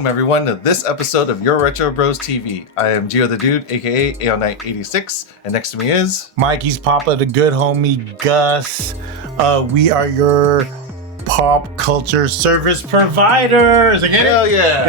Welcome everyone to this episode of Your Retro Bros TV. I am Gio the Dude, aka AO986, and next to me is Mikey's Papa, the good homie Gus. We are your pop culture service providers. Again, hell yeah,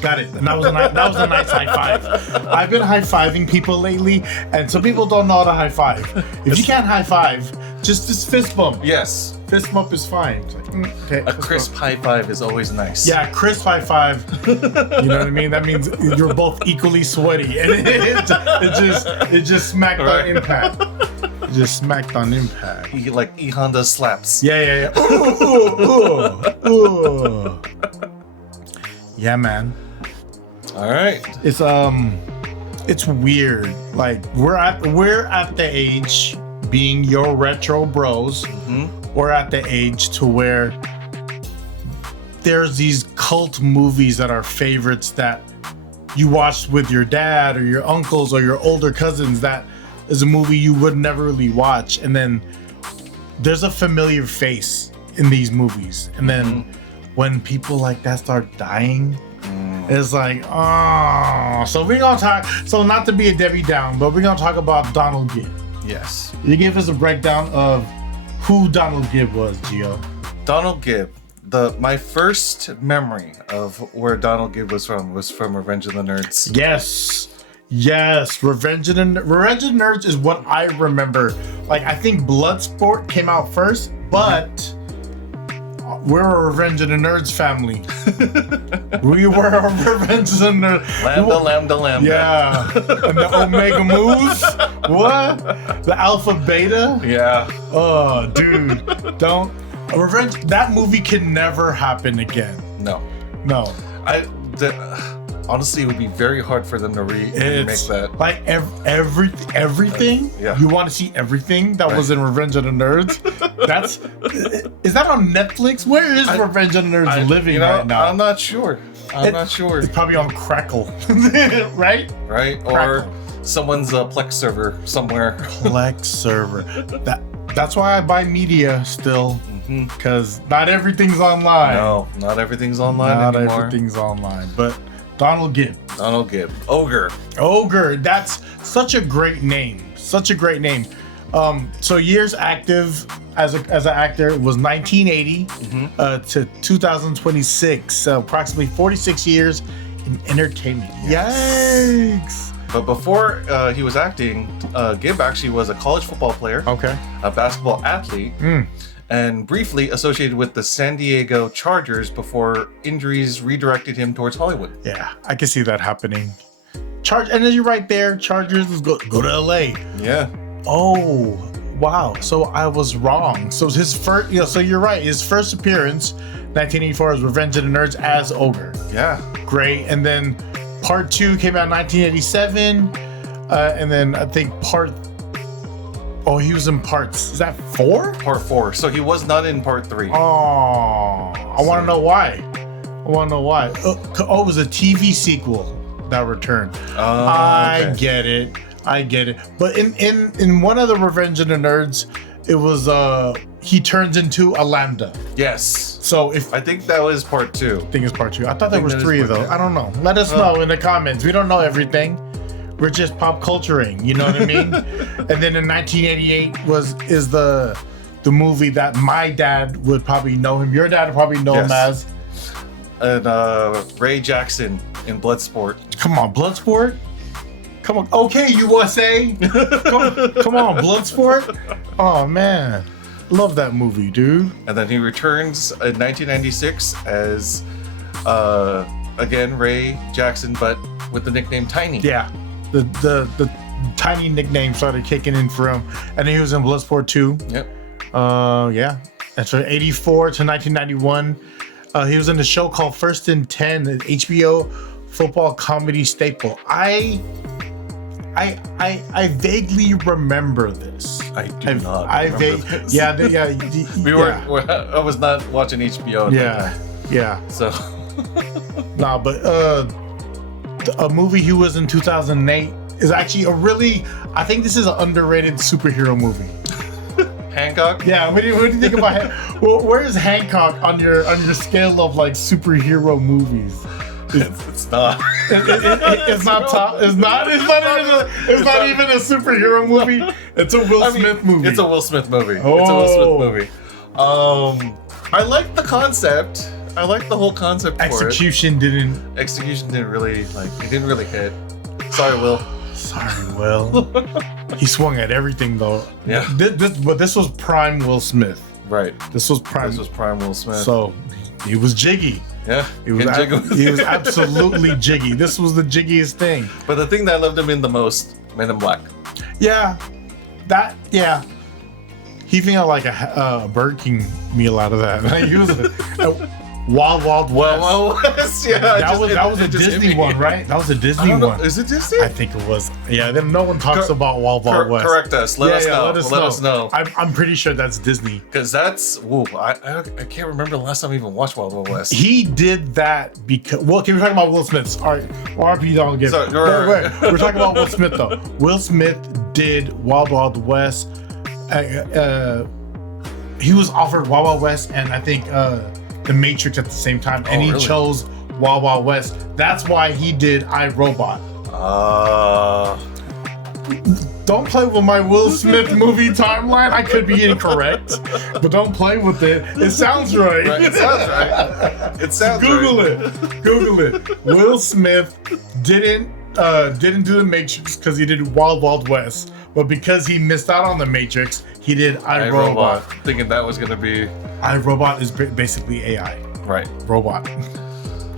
got it. And that was a nice high five. I've been high fiving people lately, and some people don't know how to high five. If you can't high five, just fist bump. Yes, fist bump is fine. It's like, okay, a crisp bump. High five is always nice. Yeah, crisp high five. You know what I mean? That means you're both equally sweaty, and it just smacked on impact. Just smacked on impact. Like E Honda slaps. Yeah. Ooh. Yeah, man. All right. It's weird. Like we're at the age, being your retro bros. Mm-hmm. We're at the age to where there's these cult movies that are favorites that you watched with your dad or your uncles or your older cousins. That is a movie you would never really watch, and then there's a familiar face in these movies, and then when people like that start dying, it's like, oh. So we're gonna talk. So not to be a Debbie Down, but we're gonna talk about Donald Gibb. Yes. You give us a breakdown of who Donald Gibb was, Gio. Donald Gibb. My first memory of where Donald Gibb was from Revenge of the Nerds. Yes, Revenge of the Nerds is what I remember. Like, I think Bloodsport came out first, but we're a Revenge of the Nerds family. We were a Revenge of the Nerds. Lambda. Yeah, and the Omega Moves. What? The Alpha Beta. Yeah. Oh, dude, don't. Revenge. That movie can never happen again. No. Honestly, it would be very hard for them to remake that. Like everything. Yeah. You want to see everything that was in Revenge of the Nerds? Is that on Netflix? Where is Revenge of the Nerds living right now? I'm not sure. It's probably on Crackle, right? Right, Crackle. Or someone's Plex server somewhere. Plex server. That's why I buy media still. Because not everything's online. No, not everything's online anymore. Not everything's online, but. Donald Gibb. Ogre. That's such a great name. So years active as an actor was 1980 to 2026. So approximately 46 years in entertainment. Yikes. But before he was acting, Gibb actually was a college football player. Okay. A basketball athlete. And briefly associated with the San Diego Chargers before injuries redirected him towards Hollywood. Yeah, I can see that happening. And then you're right there. Chargers, go to LA. Yeah. Oh, wow. So I was wrong. So his first, so you're right. His first appearance, 1984, was Revenge of the Nerds as Ogre. Yeah. Great. And then part 2 came out in 1987. And then I think he was in parts. Is that 4? Part 4. So he was not in part 3. Oh, I want to know why. It was a TV sequel that returned. I get it. But in one of the Revenge of the Nerds, it was he turns into a lambda. Yes. So I think that was part 2. I think it's part 2. I thought there was 3 though. I don't know. Let us know in the comments. We don't know everything. We're just pop culturing, you know what I mean? And then in 1988 is the movie that my dad would probably know him. Your dad would probably know him as. And Ray Jackson in Bloodsport. Come on, Bloodsport? Come on. Okay, USA. Come on, Bloodsport? Oh, man. Love that movie, dude. And then he returns in 1996 as, again, Ray Jackson, but with the nickname Tiny. Yeah. The Tiny nickname started kicking in for him, and then he was in Bloodsport 2. Yep. Yeah. And so 84 to 1991, he was in a show called First and 10, an HBO football comedy staple. I vaguely remember this. I do not remember this. Yeah. I was not watching HBO. Yeah. So. Nah, but a movie he was in 2008 is actually I think this is an underrated superhero movie. Hancock? Yeah, what do you think about where is Hancock on your scale of like superhero movies? It's not. It's not top. It's not even a superhero movie. It's a Will Smith movie. It's a Will Smith movie. Oh. It's a Will Smith movie. I like the concept. I like the whole concept for it. Execution didn't really it didn't really hit. Sorry, Will. Sorry, Will. He swung at everything though. Yeah. But this was prime Will Smith. Right. This was prime Will Smith. So he was jiggy. Yeah. He was absolutely jiggy. This was the jiggiest thing. But the thing that I loved him in the most, Men in Black. Yeah. He even got like a Burger King meal out of that. Like, he was Wild Wild West. Wild West, yeah. That was a Disney one, right? That was a Disney one. Is it Disney? I think it was. Yeah, then no one talks about Wild Wild West. Correct us. Let us know. I'm pretty sure that's Disney. Because that's, I can't remember the last time I even watched Wild Wild West. He did that because, okay, we're talking about Will Smith. All right, RP Donald Gibb. We're talking about Will Smith though. Will Smith did Wild Wild West. He was offered Wild Wild West and I think The Matrix at the same time, and he chose Wild Wild West. That's why he did iRobot. Don't play with my Will Smith movie timeline. I could be incorrect, but don't play with it. It sounds right. It sounds right. It sounds Google right. Google it. Will Smith didn't do The Matrix because he did Wild Wild West, but because he missed out on The Matrix, he did iRobot. Thinking that was gonna be. iRobot is basically AI. Right. Robot.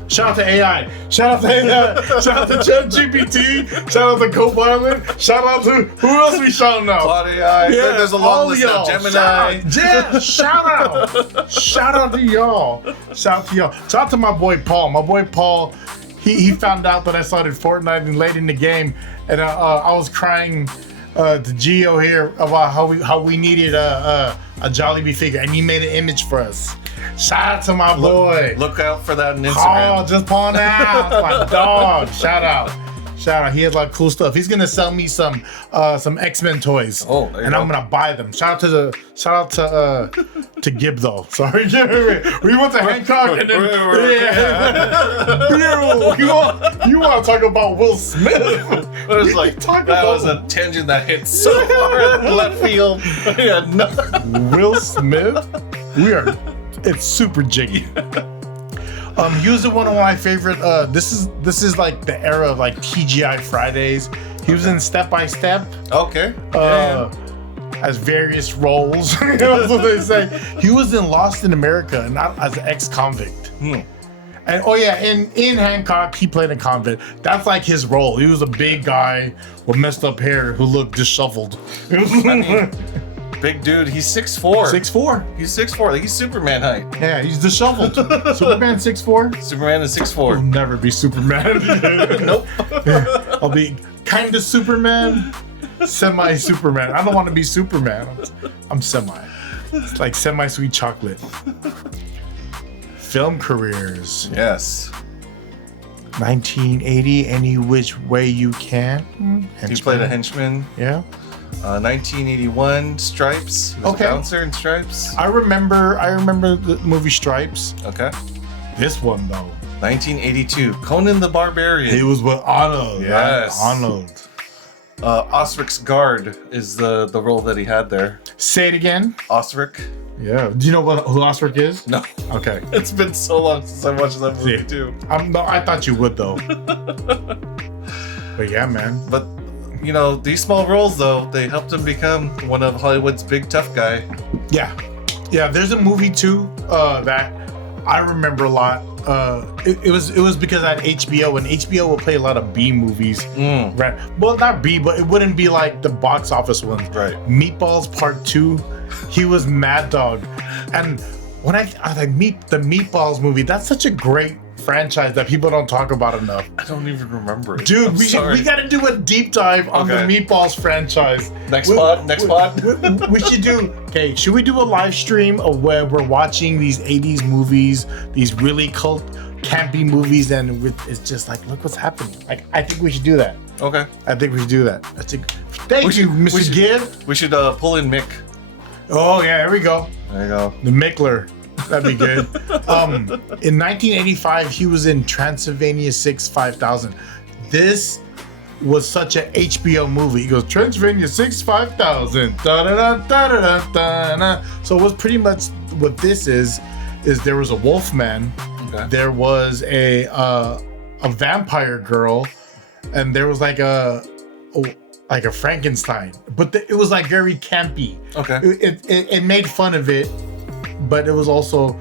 Shout out to AI. Shout out to AI. Shout out to ChatGPT. Shout out to Copilot. Shout out to who else we shouting out? Claude AI. Yeah, there's a long list of Gemini. Shout out. Shout out to y'all. Shout out to y'all. Shout out to my boy Paul. My boy Paul. He found out that I started Fortnite and late in the game, and I was crying to Gio here about how we needed a Jollibee figure, and he made an image for us. Shout out to my boy. Look out for that on Instagram. Oh, just pulling out. My dog. Shout out. He has like cool stuff. He's gonna sell me some X-Men toys. Oh, there you and go. I'm gonna buy them. Shout out to Gibb though. Sorry, we went to Hancock and then you want to talk about Will Smith? It was like that was a tangent that hit so hard in left field. Yeah, no. Will Smith, it's super jiggy. He was one of my favorite. This is like the era of like TGI Fridays. He was in Step by Step. Okay. As various roles. That's what they say. He was in Lost in America, and not as an ex-convict. And in Hancock, he played a convict. That's like his role. He was a big guy with messed up hair who looked disheveled. Big dude, he's 6'4". 6'4". He's 6'4". Like he's Superman height. Yeah, he's disheveled. Superman 6'4". Superman is 6'4". I'll never be Superman. Nope. I'll be kind of Superman, semi-Superman. I don't want to be Superman. I'm semi. It's like semi-sweet chocolate. Film careers. Yes. 1980, Any Which Way You Can. He played a henchman. Yeah. 1981, Stripes. He was a bouncer in Stripes. I remember the movie Stripes. Okay. This one though. 1982, Conan the Barbarian. He was with Arnold. Yes. Right? Arnold. Osric's guard is the role that he had there. Say it again. Osric. Yeah. Do you know who Osric is? No. Okay. It's been so long since I watched that movie too. No, I thought you would though. But yeah, man. But you know, these small roles though, they helped him become one of Hollywood's big tough guy. Yeah. There's a movie too that I remember a lot. It was because I had HBO, and HBO will play a lot of B movies. Right. Well, not B, but it wouldn't be like the box office ones. Right. Meatballs Part 2. He was Mad Dog, and when I like the Meatballs movie, that's such a great franchise that people don't talk about enough. I don't even remember it. Dude, we got to do a deep dive on the Meatballs franchise. Next pod. We should do. Okay, should we do a live stream of where we're watching these 80s movies, these really cult campy movies, and it's just like, look what's happening. Like, I think we should do that. Okay. I think we should do that. Thank you, Mr. Gibb. We should pull in Mick. Oh yeah, there we go. There you go. The Mickler. That'd be good. In 1985, he was in Transylvania 6 5000. This was such an HBO movie. He goes, Transylvania 6 5000. Da-da-da-da-da-da-da. So it was pretty much what this is there was a wolf man, there was a vampire girl, and there was like a Frankenstein, but it was like very campy. Okay. It made fun of it, but it was also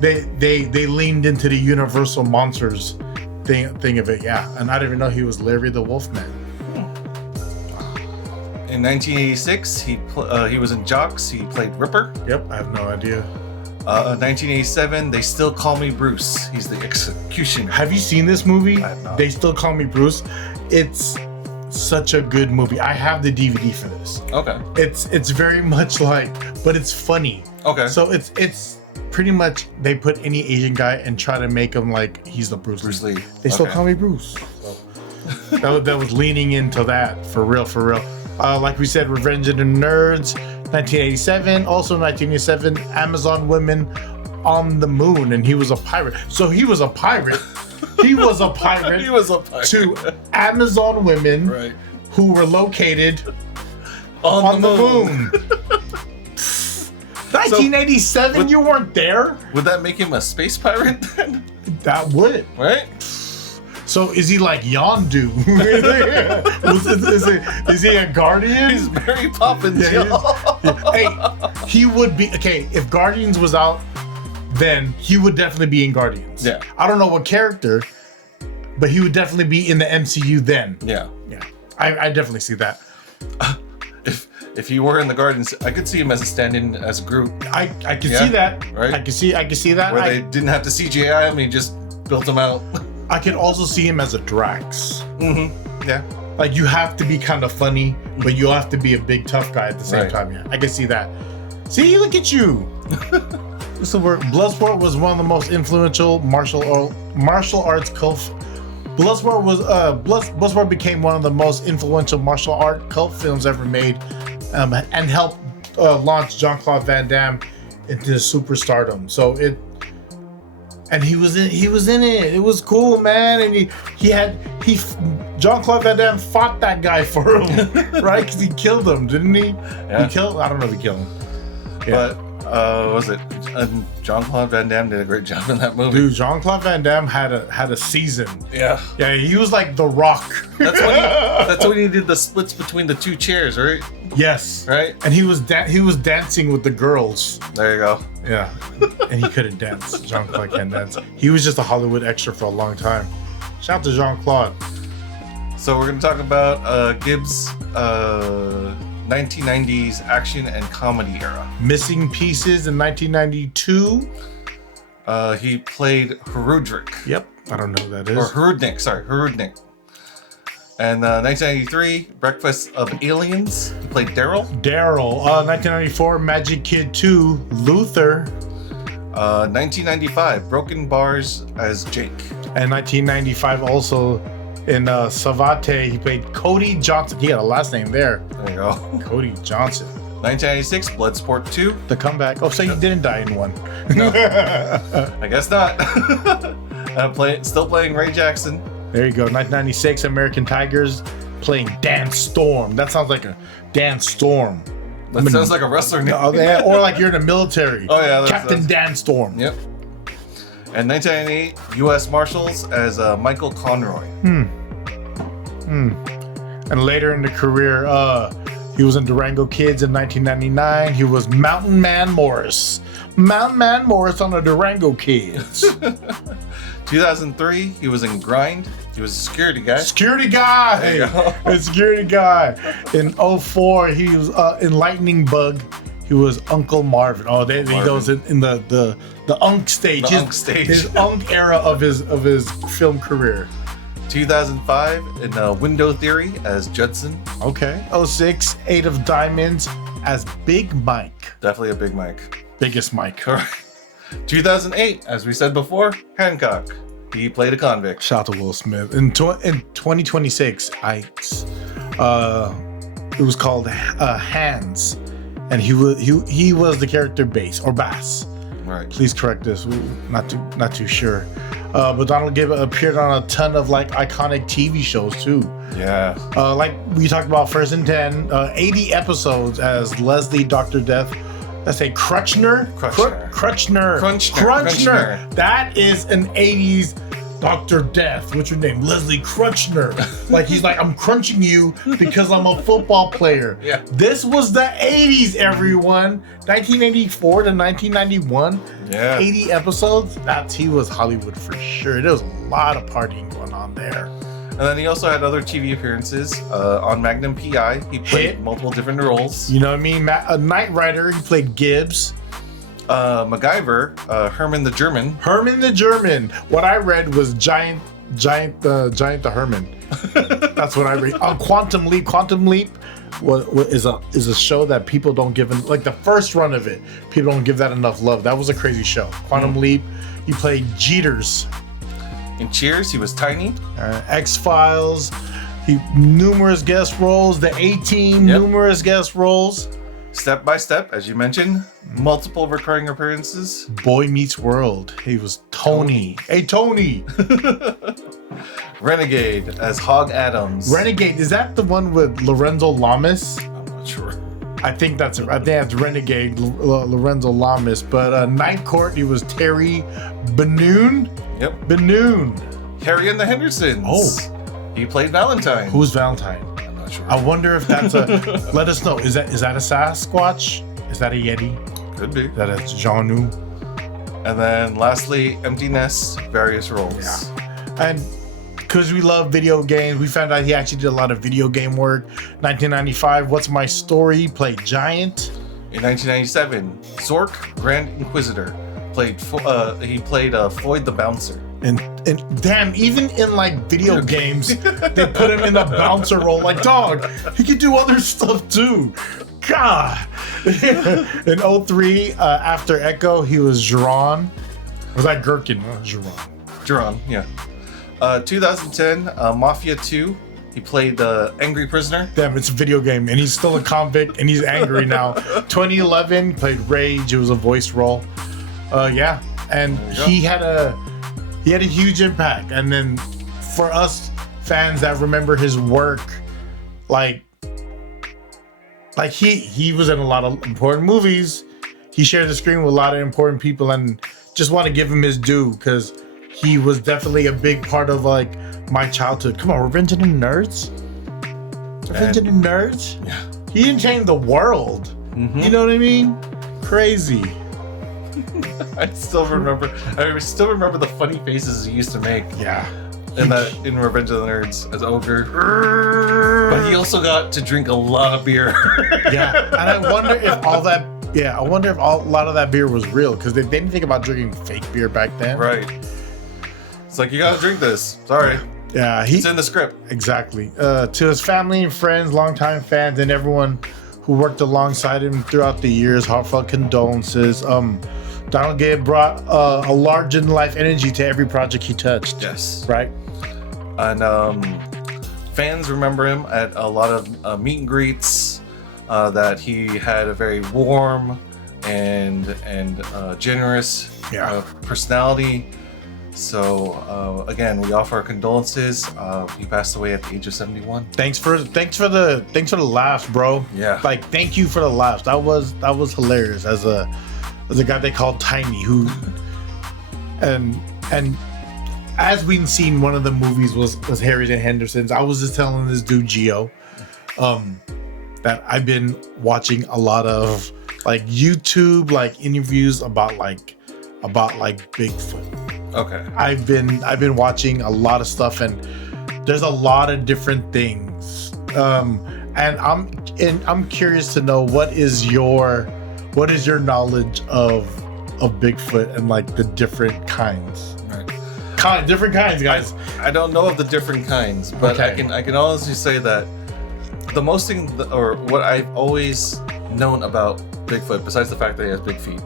they leaned into the Universal Monsters thing of it. Yeah, and I didn't even know he was Larry the Wolfman. In 1986, he was in Jocks. He played Ripper. Yep, I have no idea. 1987, They Still Call Me Bruce. He's the executioner. Have you seen this movie? I have not. They Still Call Me Bruce. It's such a good movie. I have the DVD for this. Okay. It's very much like, but it's funny. Okay. So it's pretty much they put any Asian guy and try to make him like he's the Bruce Lee. They still call me Bruce. So that was leaning into that for real. Like we said, Revenge of the Nerds, 1987. Also 1987, Amazon Women on the Moon, and he was a pirate. So he was a pirate. He was a pirate. He was a pirate. To Amazon women, right, who were located on the moon. 1987, you weren't there? Would that make him a space pirate then? That would. Right? So is he like Yondu? is he a guardian? He's Mary Poppins, y'all. Hey, he would be, okay, if Guardians was out, then he would definitely be in Guardians. Yeah. I don't know what character, but he would definitely be in the MCU then. Yeah. Yeah. I definitely see that. If he were in the Guardians, I could see him as a stand-in as Groot. I could see that. Right? I could see that. Where they didn't have to CGI him, he just built him out. I could also see him as a Drax. Mm-hmm. Yeah. Like, you have to be kind of funny, but you have to be a big tough guy at the same time. Yeah, I can see that. See, look at you. So Bloodsport was one of the most influential martial arts cult. Bloodsport became one of the most influential martial art cult films ever made, and helped launch Jean-Claude Van Damme into superstardom. So he was in it. It was cool, man. And Jean-Claude Van Damme fought that guy for him, right? Because he killed him, didn't he? Yeah. I don't know if he killed him. Yeah. But was it Jean-Claude Van Damme did a great job in that movie? Dude, Jean-Claude Van Damme had a season. Yeah. Yeah, he was like The Rock. That's when he did the splits between the two chairs, right? Yes. Right. And he was dancing with the girls. There you go. Yeah. And he couldn't dance. Jean-Claude can't dance. He was just a Hollywood extra for a long time. Shout out to Jean-Claude. So we're going to talk about Gibb's 1990s action and comedy era. Missing Pieces in 1992. He played Harudrik. Yep. I don't know who that is. Or Harudnik. And 1993, Breakfast of Aliens. He played Daryl. 1994, Magic Kid 2, Luther. 1995, Broken Bars as Jake. And 1995 also in Savate, he played Cody Johnson. He had a last name there. There you go. Cody Johnson. 1996, Bloodsport 2. The Comeback. Oh, so you didn't die in one. No. I guess not. Still playing Ray Jackson. There you go. 1996, American Tigers playing Dan Storm. That sounds like a Dan Storm. That sounds like a wrestler name. Or like you're in the military. Oh, yeah. Captain Dan Storm. Yep. And 1998, U.S. Marshals as Michael Conroy. And later in the career, he was in Durango Kids in 1999. He was Mountain Man Morris. Mountain Man Morris on the Durango Kids. 2003, he was in Grind. He was a security guy. Security guy. There you go. A security guy. In 2004, he was in Lightning Bug. He was Uncle Marvin. Oh, there he goes in the Unk stage. His Unk era of his film career. 2005 in Window Theory as Judson. Okay. 2006, Eight of Diamonds as Big Mike. Definitely a Big Mike. Biggest Mike. Correct. 2008, as we said before, Hancock. He played a convict. Shout out to Will Smith. In 2026, it was called Hands, and he was the character Bass. Right. Please correct this. Not too sure. But Donald Gibb appeared on a ton of like iconic TV shows too. Yeah. Like we talked about First and 10, 80 episodes as Leslie Dr. Death. Let's say Crutchner. That is an 80s Dr. Death. What's your name? Leslie Crutchner. Like he's like, I'm crunching you because I'm a football player. Yeah. This was the 80s, everyone. 1984 to 1991. Yeah. 80 episodes. He was Hollywood for sure. There was a lot of partying going on there. And then he also had other TV appearances on Magnum PI. He played multiple different roles. You know what I mean? Knight Rider, he played Gibbs. MacGyver, Herman the German. Herman the German. What I read was Giant the Herman. That's what I read. Quantum Leap. Quantum Leap is a show that people don't give like the first run of it. People don't give that enough love. That was a crazy show. Quantum Leap. He played Jeters. In Cheers, he was Tiny. X-Files. Numerous guest roles. The A-Team. Numerous guest roles. Step by Step, as you mentioned, multiple recurring appearances. Boy Meets World. He was Tony. Hey, Tony. Renegade as Hog Adams. Renegade, is that the one with Lorenzo Lamas? I'm not sure. I think that's Renegade, Lorenzo Lamas. But Night Court, he was Terry Benoon. Yep. Benoon. Harry and the Hendersons. Oh. He played Valentine. Who's Valentine? I'm not sure. I wonder if that's let us know. Is that a Sasquatch? Is that a Yeti? Could be. Is that a Janu? And then lastly, Empty Nest, various roles. Yeah. And because we love video games, we found out he actually did a lot of video game work. 1995, What's My Story? He played Giant. In 1997, Zork, Grand Inquisitor, he played Floyd the Bouncer. And damn, even in like video games, they put him in the bouncer role. Like, dog, he could do other stuff too. God. In 03, after Echo, he was Jiron. Was that Gherkin? Jiron, yeah. 2010, Mafia 2. He played the Angry Prisoner. Damn, it's a video game, and he's still a convict, and he's angry now. 2011, played Rage. It was a voice role. Yeah, and he had a huge impact. And then for us fans that remember his work, like he was in a lot of important movies. He shared the screen with a lot of important people, and just want to give him his due because he was definitely a big part of like my childhood. Come on, Revenge of the Nerds. Revenge of the Nerds. Yeah. He didn't change the world. Mm-hmm. You know what I mean? Crazy. I still remember the funny faces he used to make. Yeah. In Revenge of the Nerds as Ogre. But he also got to drink a lot of beer. Yeah. And I wonder if a lot of that beer was real, because they didn't think about drinking fake beer back then. Right. It's like, you gotta drink this. Sorry. Yeah. It's in the script. Exactly. To his family and friends, longtime fans, and everyone who worked alongside him throughout the years, heartfelt condolences. Donald Gibb brought a larger-than-life energy to every project he touched. Yes. Right? And fans remember him at a lot of meet and greets, that he had a very warm and generous personality. So again, we offer our condolences. He passed away at the age of 71. Thanks for the laughs, bro. Yeah. Like, thank you for the laughs. That was hilarious. As a guy they called Tiny, who and as we've seen, one of the movies was Harry's and Henderson's. I was just telling this dude Gio that I've been watching a lot of like YouTube like interviews about Bigfoot. Okay. I've been watching a lot of stuff, and there's a lot of different things. And I'm curious to know what is your knowledge of Bigfoot and like the different kinds. Right. Different kinds, guys. I don't know of the different kinds, but okay. I can honestly say that the most thing, or what I've always known about Bigfoot, besides the fact that he has big feet,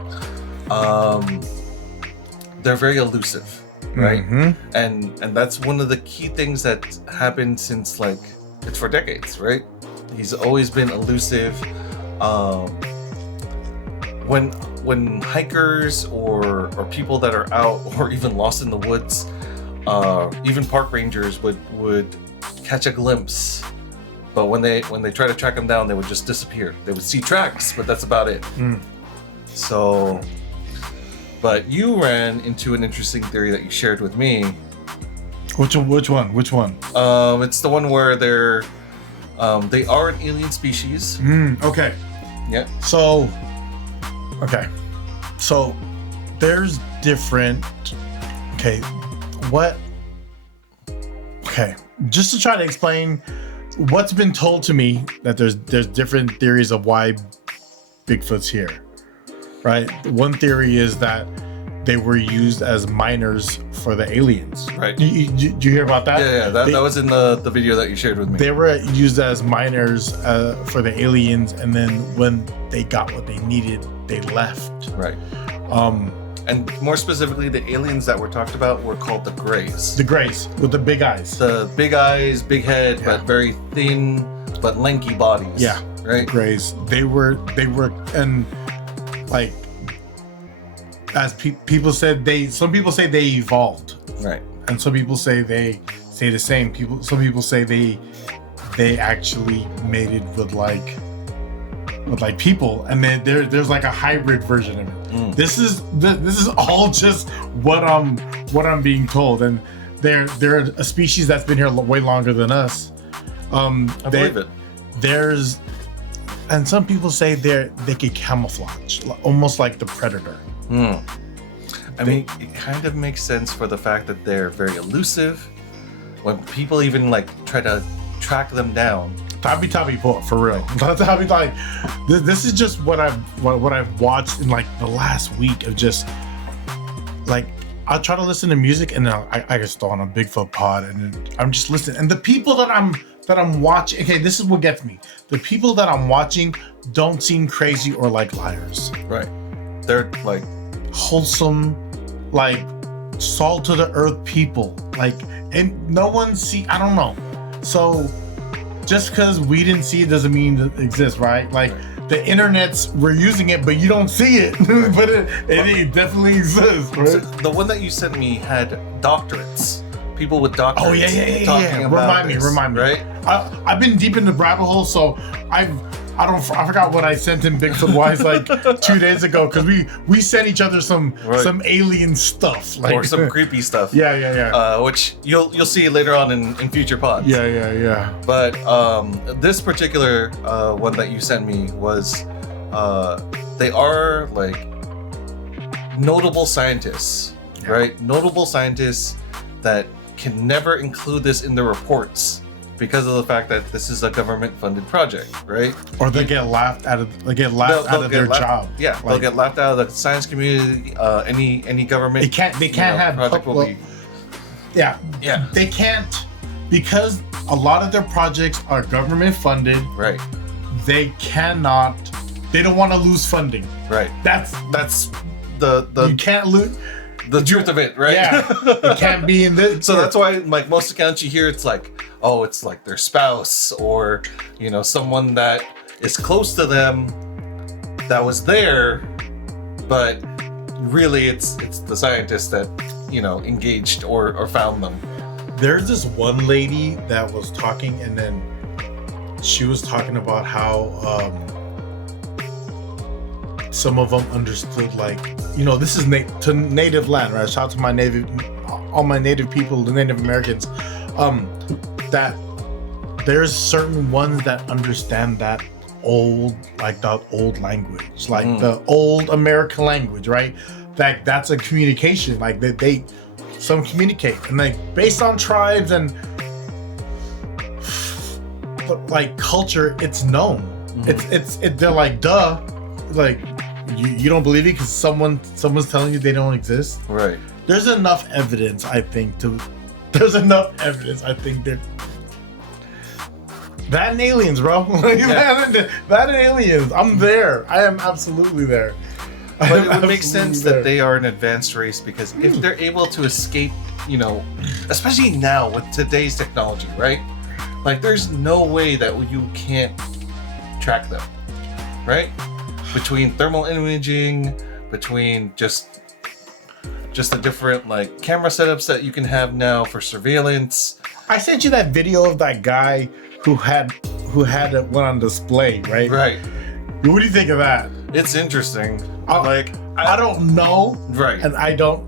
they're very elusive, right? Mm-hmm. And that's one of the key things that happened since it's for decades, right? He's always been elusive. when hikers or people that are out or even lost in the woods, even park rangers would catch a glimpse, but when they try to track them down, they would just disappear. They would see tracks, but that's about it. So, but you ran into an interesting theory that you shared with me. Which one? It's the one where they are an alien species. Okay. Yeah. So there's different. Just to try to explain what's been told to me, that there's different theories of why Bigfoot's here, right? One theory is that they were used as miners for the aliens. Right. Did you hear about that? Yeah. That was in the video that you shared with me. They were used as miners for the aliens, and then when they got what they needed, they left. Right. And more specifically, the aliens that were talked about were called the Greys. The Greys with the big eyes. The big eyes, big head, but very thin, but lanky bodies. Yeah. Right. Greys. They were, and like, as people said, some people say they evolved. Right. And some people say they stay the same. Some people say they actually mated with like people, and then there's like a hybrid version of it. This is all just what I'm being told, and they're a species that's been here way longer than us. I believe it. And some people say they could camouflage, almost like the predator. I mean, it kind of makes sense for the fact that they're very elusive. When people even like try to track them down. Tabi for real. This is just what I've watched in like the last week of just like, I'll try to listen to music and then I just throw on a Bigfoot pod and then I'm just listening. And the people that I'm watching, okay, this is what gets me. The people that I'm watching don't seem crazy or like liars. Right. They're like wholesome, like salt to the earth people. Like, and no one I don't know. So just because we didn't see it doesn't mean it exists, right? Like the we're using it, but you don't see it. But it definitely exists, right? So the one that you sent me had doctorates. People with doctorates. Oh yeah. Talking about Remind me. Right? I've been deep in the rabbit hole, so I forgot what I sent him Bigfoot wise like 2 days ago, because we sent each other some alien stuff, like, or some creepy stuff. Yeah. Which you'll see later on in future pods. Yeah. But this particular one that you sent me was they are like notable scientists, right? Notable scientists that can never include this in their reports, because of the fact that this is a government-funded project, right? Or they get laughed out of their job. Yeah, like, they'll get laughed out of the science community. Any government. They can't have project will be. Yeah. They can't, because a lot of their projects are government-funded. Right. They don't want to lose funding. Right. That's the you can't lose. The truth of it, right? Yeah, it can't be in this. So that's why, like, most accounts you hear, it's like, oh, it's like their spouse or, someone that is close to them that was there, but really it's the scientists that, engaged or found them. There's this one lady that was talking, and then she was talking about how some of them understood, like, this is to native land, right? Shout out to all my native people, the Native Americans, that there's certain ones that understand that old language, like the old American language, right? That's a communication, like some communicate, and like based on tribes and like culture, it's known. They're like, duh, like you don't believe it because someone's telling you they don't exist. Right. There's enough evidence, I think, that and aliens, bro. That and aliens. I'm there. I am absolutely there. But it would make sense that they are an advanced race, because if they're able to escape, especially now with today's technology, right? Like, there's no way that you can't track them, right? between thermal imaging, between just the different like camera setups that you can have now for surveillance. I sent you that video of that guy who had one on display, right? Right. What do you think of that? It's interesting. I don't know. Right. And I don't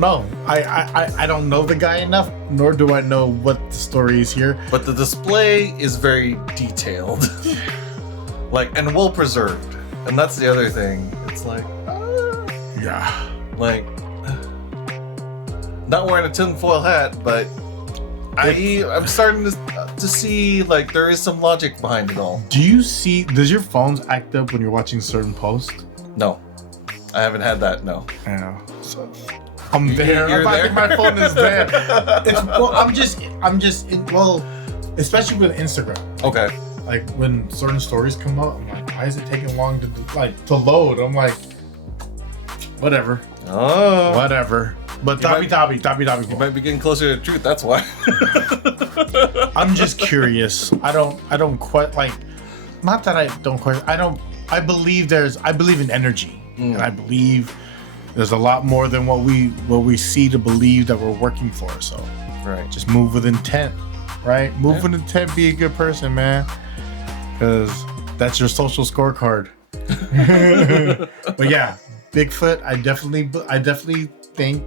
know. I don't know the guy enough, nor do I know what the story is here. But the display is very detailed. And well preserved. And that's the other thing. It's like, yeah. Not wearing a tinfoil hat, but I'm starting to see there is some logic behind it all. Does your phones act up when you're watching certain posts? No. I haven't had that, no. Yeah. So I'm there. You're there? My phone is there. Especially with Instagram. Okay. Like when certain stories come out, I'm like, why is it taking long to load? I'm like, whatever. Oh. Whatever. But You Tabi. might be getting closer to the truth, that's why. I'm just curious. I don't quite not that I don't quite, I believe in energy. And I believe there's a lot more than what we see to believe that we're working for. So right. Just move with intent, right? Move with intent, be a good person, man. Because that's your social scorecard. But yeah, Bigfoot, I definitely think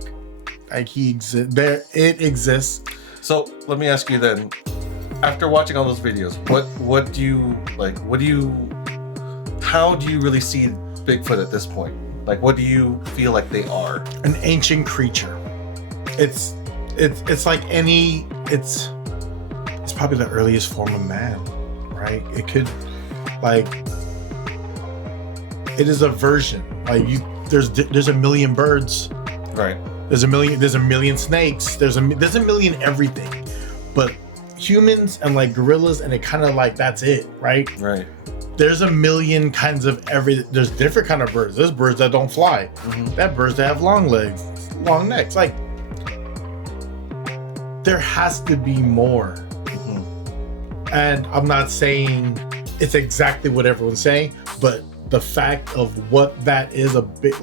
he exists. It exists. So let me ask you then, after watching all those videos, what do you how do you really see Bigfoot at this point? What do you feel like they are? An ancient creature. It's like it's probably the earliest form of man, right? It could it is a version. There's a million birds. Right. There's a million snakes. There's a million everything. But humans and gorillas and it kind of that's it, right? Right. There's a million kinds of there's different kind of birds. There's birds that don't fly. Mm-hmm. That birds that have long legs, long necks. There has to be more. Mm-hmm. And I'm not saying it's exactly what everyone's saying, but the fact of what that is a bit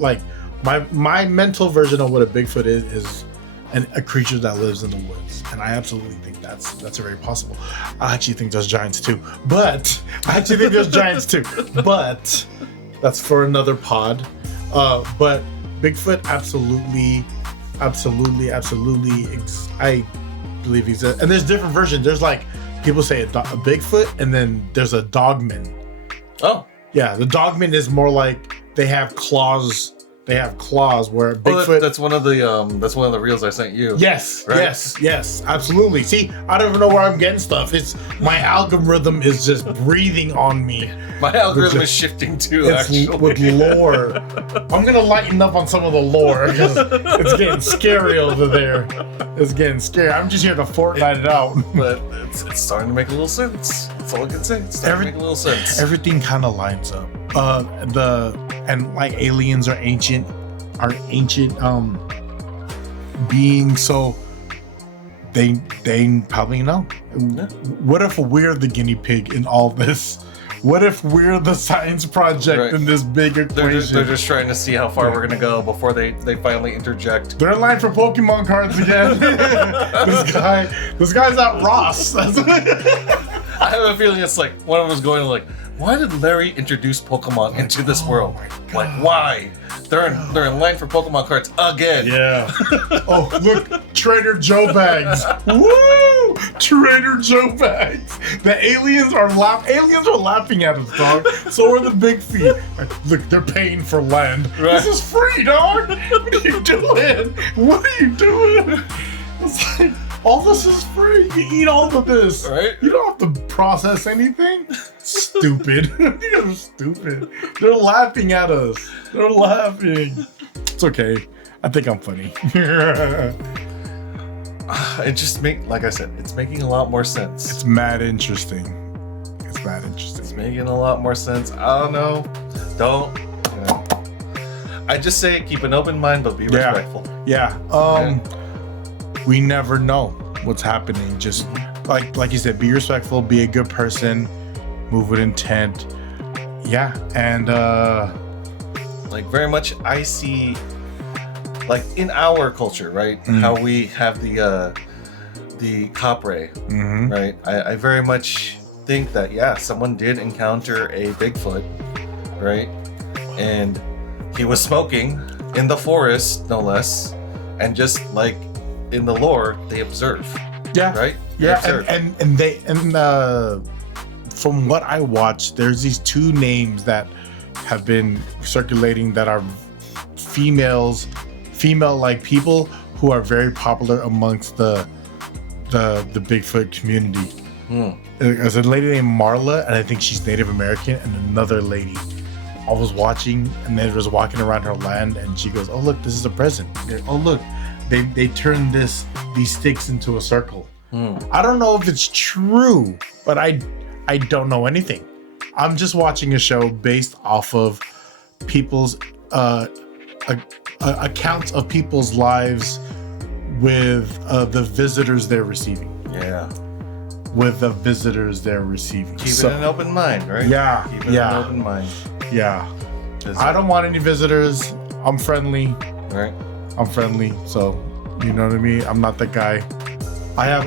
my mental version of what a Bigfoot is a creature that lives in the woods. And I absolutely think that's very possible. I actually think there's giants too. But that's for another pod. But Bigfoot absolutely I believe he's and there's different versions. There's people say a Bigfoot and then there's a dogman. Oh. Yeah, the dogman is more they have claws. They have claws where Bigfoot. That's one of the reels I sent you. Yes, right? yes, absolutely. See, I don't even know where I'm getting stuff. It's my algorithm is just breathing on me. My algorithm is shifting too, actually. With lore. I'm gonna lighten up on some of the lore because it's getting scary over there. It's getting scary. I'm just here to Fortnite it out. But it's starting to make a little sense. That's all I can say. It's starting to make a little sense. Everything kind of lines up. Aliens are ancient beings, so they probably know. Yeah. What if we're the guinea pig in all this? What if we're the science project in this big equation? They're just trying to see how far we're gonna go before they finally interject. They're in line for Pokemon cards again. this guy's at Ross. I have a feeling it's one of us going why did Larry introduce Pokemon into this world? Why? They're in line for Pokemon cards again. Yeah. Oh, look, Trader Joe bags. Woo! Trader Joe bags. The aliens are laughing at us, dog. So are the big feet. Look, they're paying for land. Right. This is free, dog. What are you doing? It's all this is free. You eat all of this. Right? You don't have to process anything. Stupid. You're stupid. They're laughing at us. They're laughing. It's okay. I think I'm funny. It just like I said, it's making a lot more sense. It's mad interesting. It's making a lot more sense. I don't know. I just say keep an open mind, but be respectful. Yeah. We never know what's happening. Just like you said, be respectful, be a good person, move with intent. Yeah, and like very much I see, like in our culture, right? How we have the capre, right? I very much think that someone did encounter a Bigfoot, right? And he was smoking in the forest, no less, and just like in the lore, they observe. Yeah, right. They Yeah, observe. and from what I watched, there's these two names that have been circulating that are female-like people who are very popular amongst the Bigfoot community. There's a lady named Marla, and I think she's Native American, and another lady. I was watching, and they was walking around her land, and she goes, "Oh look, this is a present. Oh look, they turned these sticks into a circle." I don't know if it's true, but I don't know anything. I'm just watching a show based off of people's accounts of people's lives with the visitors they're receiving. Yeah. With the visitors they're receiving. Keeping an open mind, right? Yeah. Keeping an open mind. Yeah. I don't want any visitors. I'm friendly. Right. I'm friendly. So, you know what I mean? I'm not that guy. I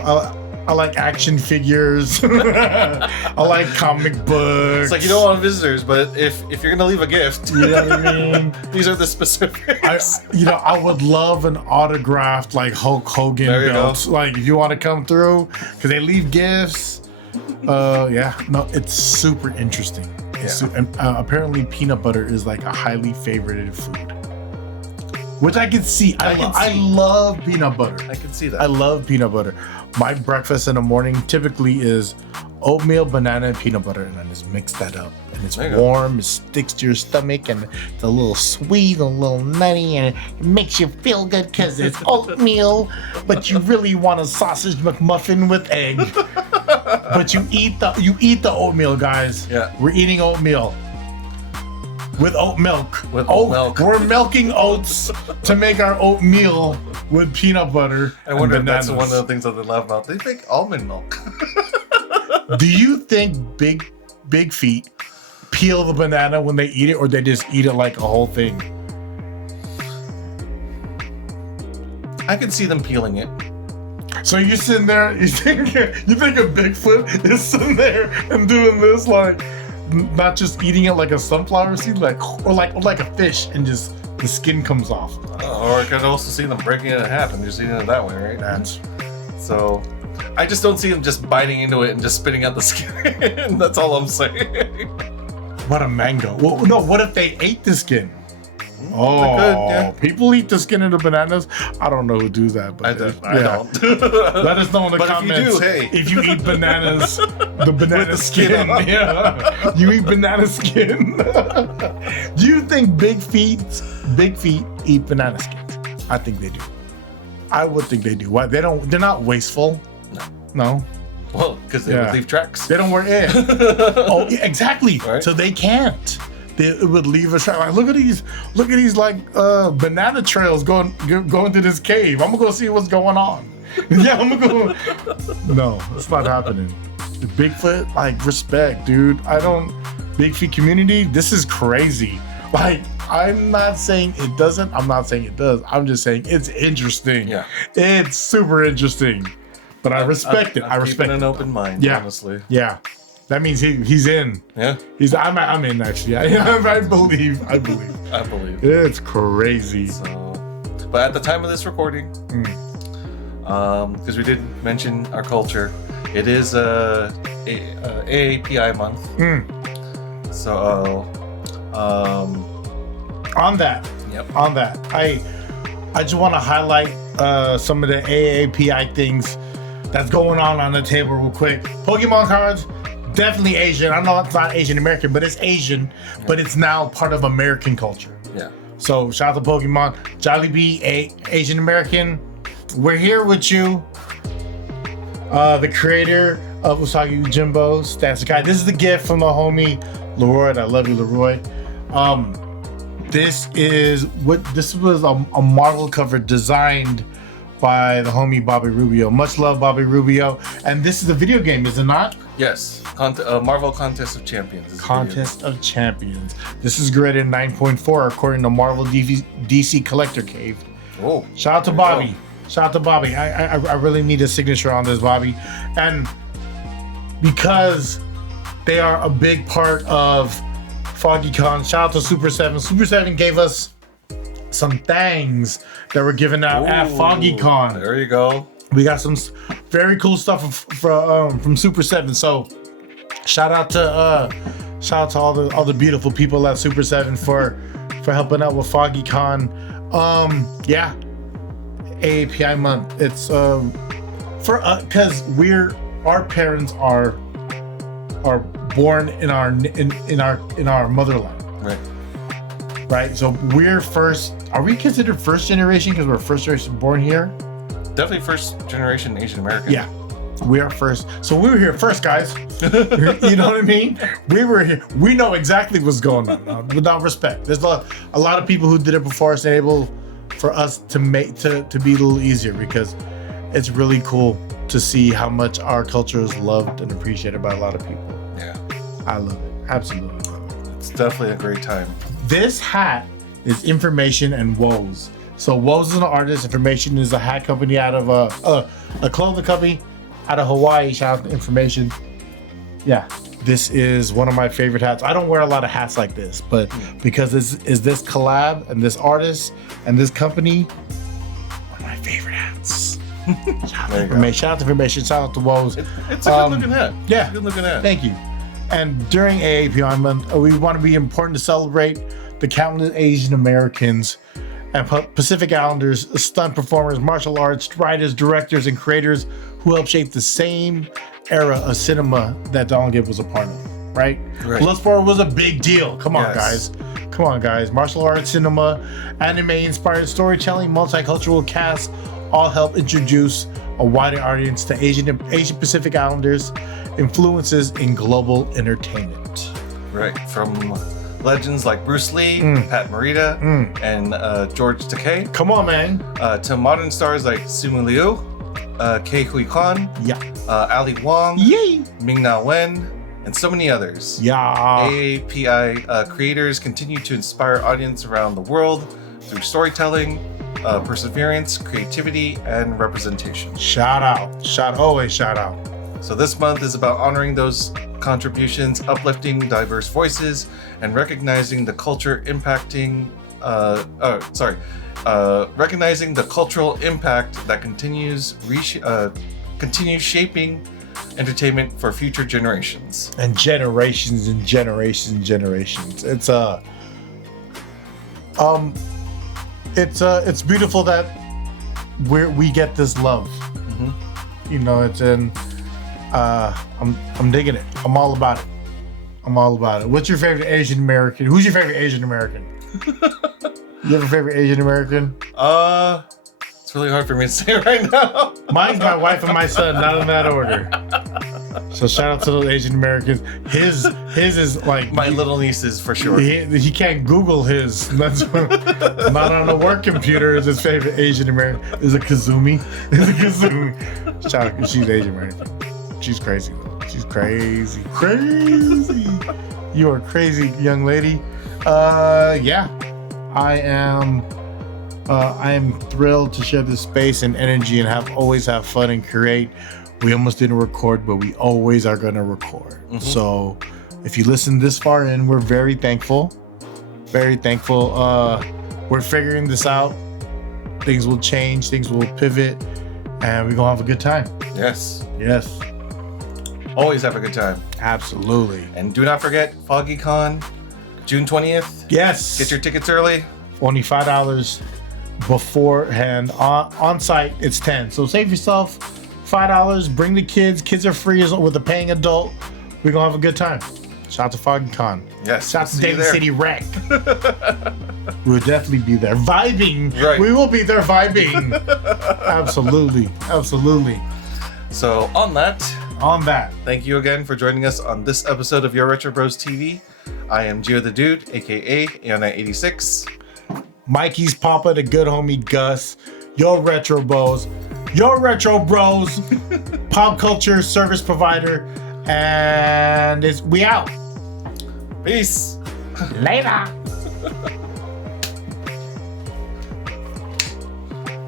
like action figures. I like comic books. It's like you don't want visitors, but if you're gonna leave a gift, you know what I mean? These are the specifics. I would love an autographed like Hulk Hogan belt. Like if you want to come through, because they leave gifts. It's super interesting. And apparently peanut butter is like a highly favorited food, which I can see. I love peanut butter. I can see that. I love peanut butter. My breakfast in the morning typically is oatmeal, banana, and peanut butter, and I just mix that up. And it's warm, it sticks to your stomach, and it's a little sweet, a little nutty, and it makes you feel good because it's oatmeal, but you really want a sausage McMuffin with egg. But you eat the oatmeal, guys. Yeah. We're eating oatmeal. With oat milk. With oat milk. We're milking oats to make our oatmeal with peanut butter. I wonder if bananas. that's one of the things that they laugh about. They think almond milk. Do you think big feet peel the banana when they eat it, or they just eat it like a whole thing? I could see them peeling it. So you're sitting there, you think a Bigfoot is sitting there and doing this, like not just eating it like a sunflower seed, like a fish, and just the skin comes off. Or I could also see them breaking it in half and just eating it that way, right? So I just don't see them just biting into it and just spitting out the skin. That's all I'm saying. What a mango. Well, no, what if they ate the skin? Oh, yeah. People eat the skin of the bananas. I don't know who do that, but I don't. Let us know in the comments. If you do, hey. If you eat bananas, the banana With the skin. Yeah. You eat banana skin. Do you think big feet eat banana skins? I think they do. I would think they do. Why? They're not wasteful. No. Well, because they would leave tracks. They don't wear it. Oh, yeah, exactly. Right? So they can't. It would leave a track. Like, look at these like banana trails going to this cave. I'm gonna go see what's going on. Yeah, I'm gonna go. No, it's not happening. The Bigfoot, like, respect, dude. Big feet community, this is crazy. Like, I'm not saying it doesn't. I'm not saying it does. I'm just saying it's interesting. Yeah, it's super interesting. But I respect it. I respect an open mind. Yeah, honestly. Yeah. That means he's in. Yeah. I'm in, actually. I believe. It's crazy. So, but at the time of this recording, because we did mention our culture, it is AAPI month. So on that, I just want to highlight some of the AAPI things that's going on the table real quick. Pokemon cards. Definitely Asian. I know it's not Asian American, but it's Asian. Yeah. But it's now part of American culture. Yeah. So shout out to Pokemon. Jollibee, Asian American. We're here with you. The creator of Usagi Yojimbo, Stats Guy. This is the gift from the homie Leroy. I love you, Leroy. This was a Marvel cover designed by the homie Bobby Rubio. Much love, Bobby Rubio. And this is a video game, is it not? Yes, Marvel Contest of Champions. Contest of Champions. This is graded 9.4 according to Marvel DC Collector Cave. Oh, shout out to Bobby. Shout out to Bobby. I really need a signature on this, Bobby. And because they are a big part of FoggyCon, shout out to Super 7. Super 7 gave us some things that were given out at FoggyCon. There you go. We got some very cool stuff from Super 7. So shout out to all the beautiful people at Super 7 for helping out with FoggyCon. Yeah. AAPI month. It's for us because our parents are born in our motherland. Right. So we're first. Are we considered first generation because we're first generation born here? Definitely first generation Asian American. Yeah. We are first. So we were here first, guys. You know what I mean? We were here. We know exactly what's going on. With all respect. There's a lot of people who did it before us and able for us to be a little easier because it's really cool to see how much our culture is loved and appreciated by a lot of people. Yeah. I love it. Absolutely love it. It's definitely a great time. This hat is Information and Woes. So Woes is an artist. Information is a hat company out of a clothing company out of Hawaii. Shout out to Information. Yeah. This is one of my favorite hats. I don't wear a lot of hats like this, but because this collab and this artist and this company, one of my favorite hats. Shout out to Information. Shout out to Woes. It's a good looking hat. Yeah. It's a good looking hat. Thank you. And during AAPI month, we want to be important to celebrate the countless Asian Americans and Pacific Islanders, stunt performers, martial arts, writers, directors, and creators who helped shape the same era of cinema that Donald Gibb was a part of, right? Bloodsport was a big deal. Come on, guys. Martial arts, cinema, anime-inspired storytelling, multicultural cast all help introduce a wider audience to Asian Pacific Islanders' influences in global entertainment. Right, from legends like Bruce Lee, Pat Morita, and George Takei. Come on, man. To modern stars like Simu Liu, Ke Huy Quan, Ali Wong, Ming Na Wen, and so many others. AAPI creators continue to inspire audience around the world through storytelling, perseverance, creativity, and representation. Always shout out. So this month is about honoring those contributions, uplifting diverse voices, and recognizing the recognizing the cultural impact that continues shaping entertainment for future generations. And generations and generations and generations. It's beautiful that we get this love. You know, I'm digging it. I'm all about it. What's your favorite Asian American? Who's your favorite Asian American? You have a favorite Asian American? It's really hard for me to say right now. Mine's my wife and my son, not in that order. So shout out to those Asian Americans. His is like my little nieces for sure. He can't Google his. That's not on a work computer. Is his favorite Asian American? Is it Kazumi? Shout out, she's Asian American. She's crazy though. She's crazy. You are crazy, young lady. Yeah, I am thrilled to share this space and energy and always have fun and create. We almost didn't record, but we always are going to record. So if you listen this far in, we're very thankful. Very thankful. We're figuring this out. Things will change. Things will pivot. And we're going to have a good time. Yes. Always have a good time. Absolutely. And do not forget FoggyCon, June 20th. Yes. Get your tickets early. Only $5 beforehand. On site, it's $10. So save yourself $5. Bring the kids. Kids are free with a paying adult. We're going to have a good time. Shout out to FoggyCon. Yes. Shout out to David City Rec. We'll definitely be there. Vibing. Right. We will be there vibing. Absolutely. So on that, thank you again for joining us on this episode of Your Retro Bros TV. I am Gio the Dude, aka Aeon86. Mikey's Papa, the good homie Gus. Your Retro Bros, pop culture service provider And we out. Peace. Later.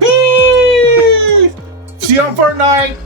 Peace. See you on Fortnite.